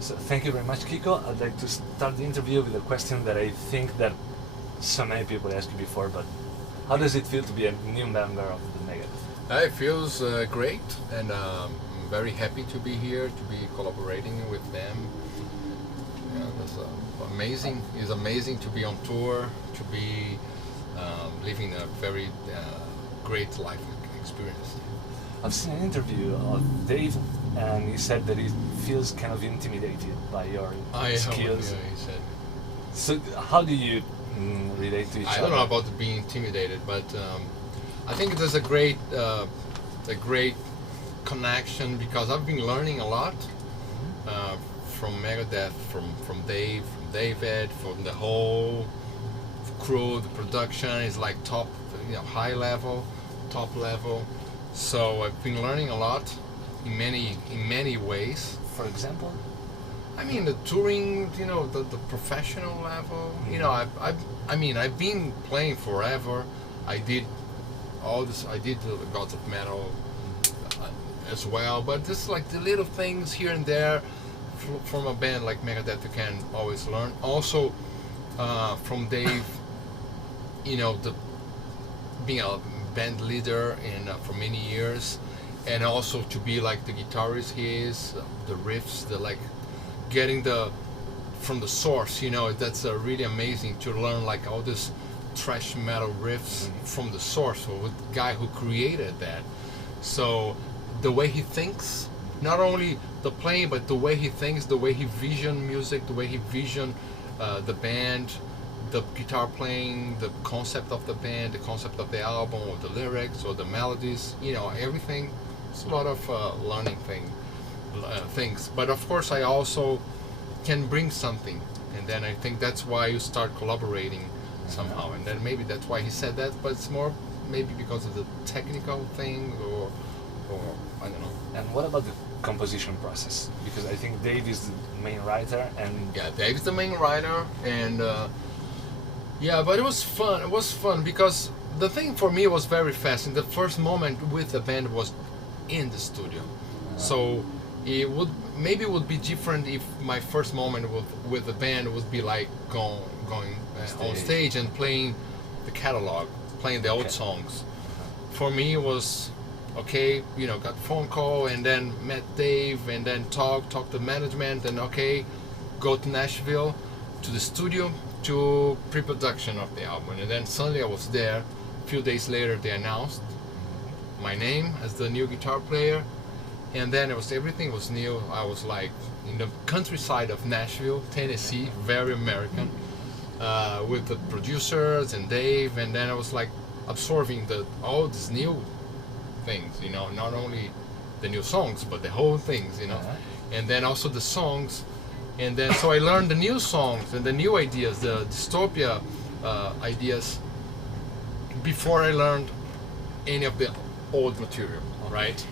So thank you very much, Kiko. I'd like to start the interview with a question that I think that so many people asked you before, but how does it feel to be a new member of the Megadeth? It feels great, and I'm very happy to be here, to be collaborating with them. Yeah, that's amazing. It's amazing to be on tour, to be living a very great life experience. I've seen an interview of Dave, and he said that he feels kind of intimidated by your skills. Yeah, he said. So how do you relate to each other? I don't know about being intimidated, but I think there's a great connection because I've been learning a lot from Megadeth, from Dave, from David, from the whole crew. The production is like top, high level, top level. So I've been learning a lot in many ways. For example, I mean the touring, the professional level. I've been playing forever. I did all this. I did the Gods of Metal as well, but just like the little things here and there from a band like Megadeth, you can always learn. Also from Dave, being a band leader for many years, and also to be like the guitarist he is, the riffs, getting from the source. That's really amazing to learn like all this thrash metal riffs from the source, or with the guy who created that. So the way he thinks, not only the playing, but the way he thinks, the way he vision music, the way he vision the band, the guitar playing, the concept of the band, the concept of the album, or the lyrics, or the melodies, everything. It's a lot of learning things. But of course, I also can bring something, and then I think that's why you start collaborating somehow. And then maybe that's why he said that, but it's more maybe because of the technical thing, or I don't know. And what about the composition process? Because I think Dave is the main writer, and Dave is the main writer, and but it was fun. It was fun because the thing for me was very fast. And the first moment with the band was in the studio, so it would be different if my first moment with the band would be like going on stage and playing the catalog, playing the old songs. For me, it was okay. Got phone call, and then met Dave, and then talk to management, and go to Nashville to the studio to pre-production of the album. And then suddenly I was there. A few days later, they announced my name as the new guitar player, and then everything was new. I was like in the countryside of Nashville, Tennessee, very American, with the producers and Dave, and then I was like absorbing all these new things, not only the new songs, but the whole things, and then also the songs. And then so I learned the new songs and the new ideas, the dystopia ideas, before I learned any of the old material, right?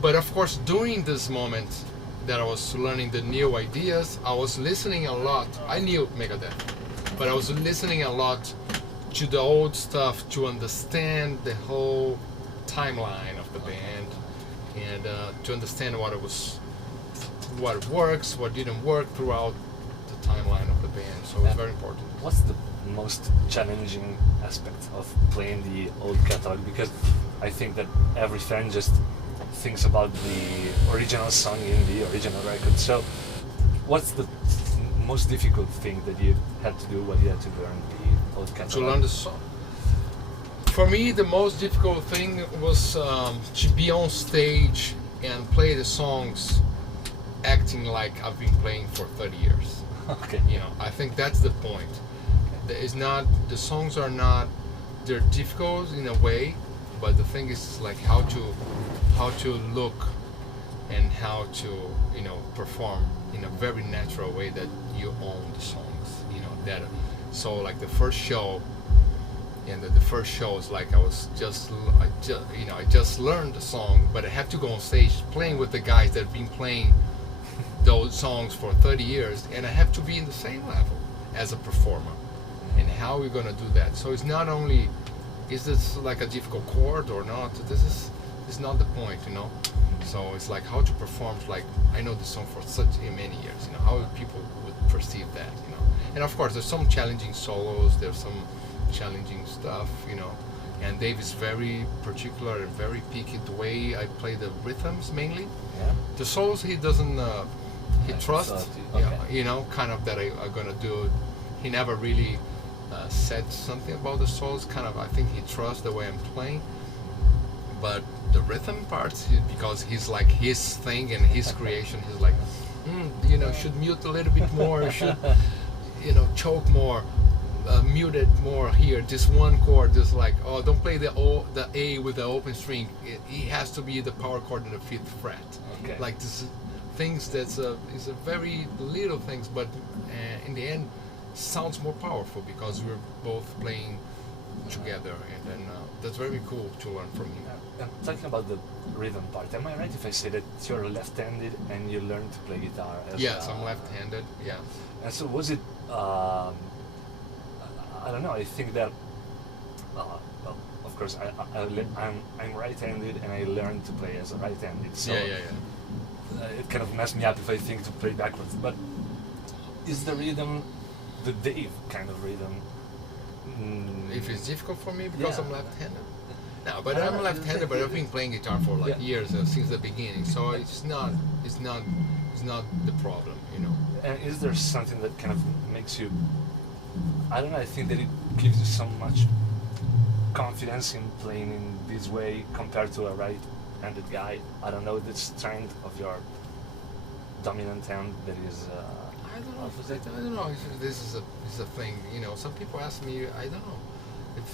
But of course, during this moment that I was learning the new ideas, I was listening a lot. I knew Megadeth, but I was listening a lot to the old stuff to understand the whole timeline of the band, and to understand what works, what didn't work throughout the timeline of the band. So it's very important. What's the most challenging aspect of playing the old catalog? Because I think that every fan just thinks about the original song in the original record. So what's the most difficult thing that you had to do when you had to learn the old catalog? To learn the song. For me, the most difficult thing was to be on stage and play the songs acting like I've been playing for 30 years. Okay. I think that's the point. The songs are not, they're difficult in a way, but the thing is like how to look and how to, perform in a very natural way that you own the songs, so like the first show, and the first show is like I just learned the song, but I have to go on stage playing with the guys that have been playing those songs for 30 years, and I have to be in the same level as a performer. And how are we going to do that? So it's not only, is this like a difficult chord or not? This is not the point, So it's like how to perform. Like I know this song for such many years. You know how people would perceive that. You know, and of course there's some challenging solos. There's some challenging stuff. You know, and Dave is very particular and very picky the way I play the rhythms mainly. Yeah. The solos he doesn't. He trusts. Okay. Yeah, you know, kind of that I'm gonna do. He never really said something about the solos. Kind of, I think he trusts the way I'm playing. But the rhythm parts, because he's like his thing and his creation, he's like, you know, should mute a little bit more, should, you know, choke more, mute it more here. This one chord, just like, oh, don't play the A with the open string. It has to be the power chord in the 5th fret. Okay. Like this things that's is a very little things, but in the end, sounds more powerful because we're both playing together, and then that's very cool to learn from him. Talking about the rhythm part, am I right if I say that you're left-handed and you learn to play guitar? Yes, I'm left-handed. Yeah. And so was it? I don't know. I think that. Well, of course, I'm right-handed and I learned to play as a right-handed. So Yeah. it kind of messed me up if I think to play backwards. But is the rhythm, the Dave kind of rhythm? If it's difficult for me because Yeah. I'm left-handed. No, but I'm left-handed. But I've been playing guitar for like years since the beginning, so it's not the problem, you know. And is there something that kind of makes you? I don't know. I think that it gives you so much confidence in playing in this way compared to a right-handed guy. I don't know the strength of your dominant hand that is. I don't know. I don't know. This is a thing. You know, some people ask me. I don't know if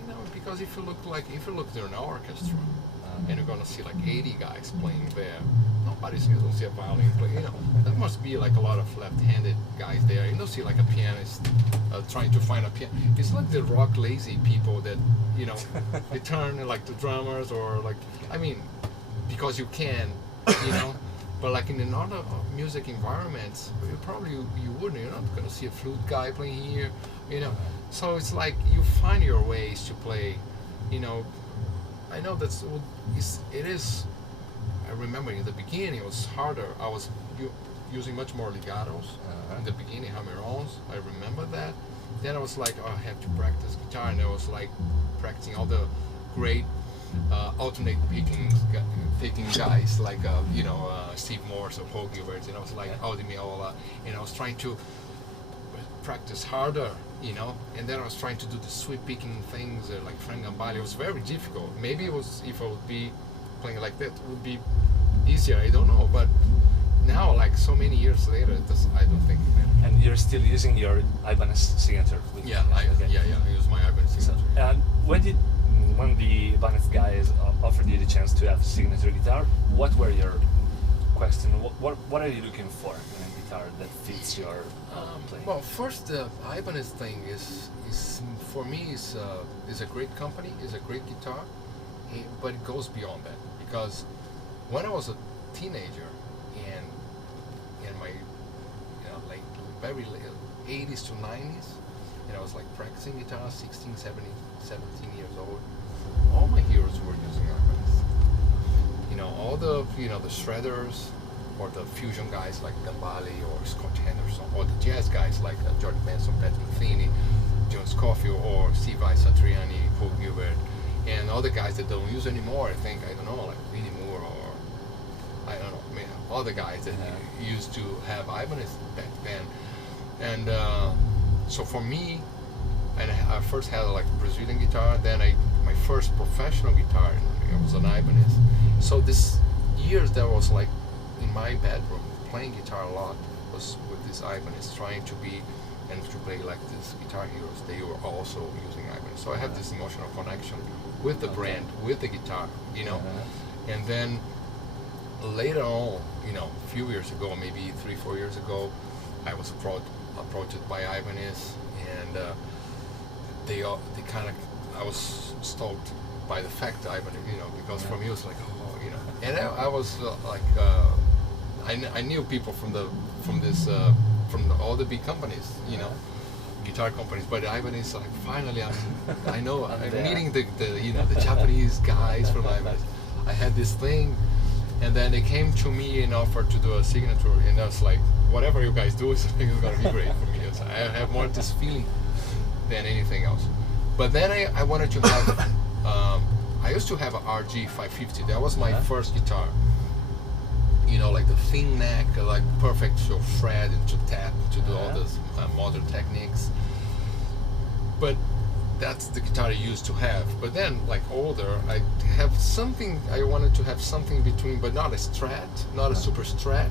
you know, because if you look there in an orchestra and you're gonna see like 80 guys playing there, nobody's gonna see a violin play. You know, there must be like a lot of left-handed guys there. You don't see like a pianist trying to find a piano. It's like the rock lazy people that, you know, they turn like the drummers or like, I mean, because you can, you know. But like in another music environments, you wouldn't. You're not gonna see a flute guy playing here, you know. So it's like you find your ways to play, you know. I know it is. I remember in the beginning it was harder. I was using much more legatos in the beginning, hammer-ons. I remember that. Then I was like, oh, I have to practice guitar, and I was like practicing all the great alternate picking guys like you know, Steve Morse or Paul Gilbert, and I was like Audi Meola, and I was trying to practice harder, you know, and then I was trying to do the sweep picking things like Frank Gambale. It was very difficult. Maybe it was, if I would be playing like that, it would be easier, I don't know, but now, like so many years later, I don't think it matters. And you're still using your Ibanez signature? I use my Ibanez signature. So, and when the Ibanez guys offered you the chance to have signature guitar, what were your questions? What are you looking for in a guitar that fits your playing? Well, first, the Ibanez thing is for me is a great company, is a great guitar, but it goes beyond that, because when I was a teenager and in my like very late 80s to 90s, and I was like practicing guitar 16, 17 years old, all my heroes were using Ibanez. You know, all the the shredders or the fusion guys like Gambale or Scott Henderson, or the jazz guys like George Benson, Pat Metheny, John Scofield, or Steve Vai Satriani, Paul Gilbert, and all the guys that don't use anymore. I think, I don't know, like Vinnie Moore, or I don't know, I mean, all the guys that used to have Ibanez back then. And so for me, and I first had like a Brazilian guitar, then my first professional guitar was an Ibanez. So this years that was like in my bedroom playing guitar a lot was with this Ibanez, trying to be and to play like these guitar heroes. They were also using Ibanez. So I have this emotional connection with the brand, with the guitar, you know. And then later on, you know, a few years ago, maybe 3-4 years ago, I was approached by Ibanez, and they kind of, I was stoked by the fact that Ibanez, you know, because for me it was like, oh, you know, and I was like, I knew people from all the big companies, you know, guitar companies, but Ibanez, like, finally I'm meeting the Japanese guys from Ibanez. I had this thing, And then they came to me and offered to do a signature, and I was like, whatever you guys do is gonna be great for me. So I have more this feeling than anything else. But then I wanted to have. I used to have a RG 550. That was my first guitar. You know, like the thin neck, like perfect to fret and to tap, to do all those modern techniques. But that's the guitar I used to have. But then, like older, I wanted to have something between, but not a Strat, not a super Strat.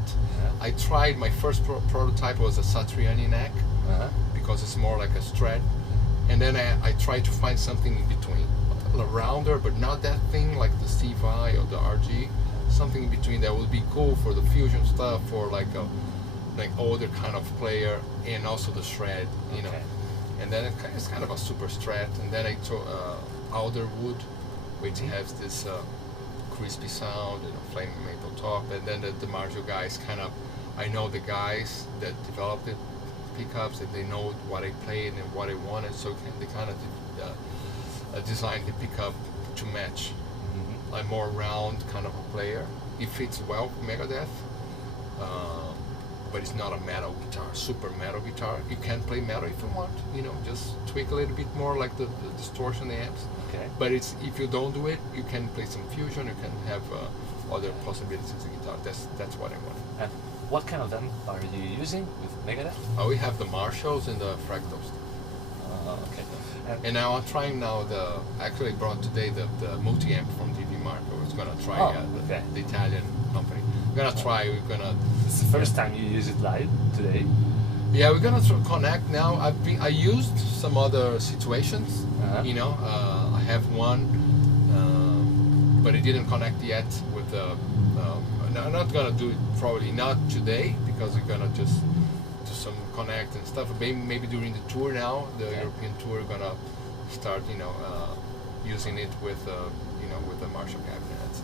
I tried, my first prototype was a Satriani neck, because it's more like a Strat. And then I tried to find something in between. A rounder, but not that thin like the C5 or the RG. Something in between that would be cool for the fusion stuff, for like a older kind of player, and also the shred, you know. And then it's kind of a super Strat. And then I took alder wood, which has this crispy sound and a flame maple top. And then the Marshall guys I know the guys that developed it, pickups, and they know what I played and what I wanted, so they kind of designed the pickup to match a more round kind of a player. It fits well with Megadeth, but it's not a metal guitar, super metal guitar. You can play metal if you want, you know, just tweak a little bit more like the distortion amps. But if you don't do it, you can play some fusion, you can have other possibilities with the guitar. That's what I want. And what kind of amp are you using with Megadeth? We have the Marshalls and the Fractals. And now I'm trying actually brought today the multi-amp from DV Marco. I was gonna try the Italian company. It's the first time you use it live today? Yeah, we're gonna connect now. I used some other situations, you know. I have one, but it didn't connect yet with the, I'm not gonna do it, probably not today, because we're gonna just do some connect and stuff. Maybe during the tour now, the European tour, we're gonna start, you know, using it with, you know, with the Marshall cabinets.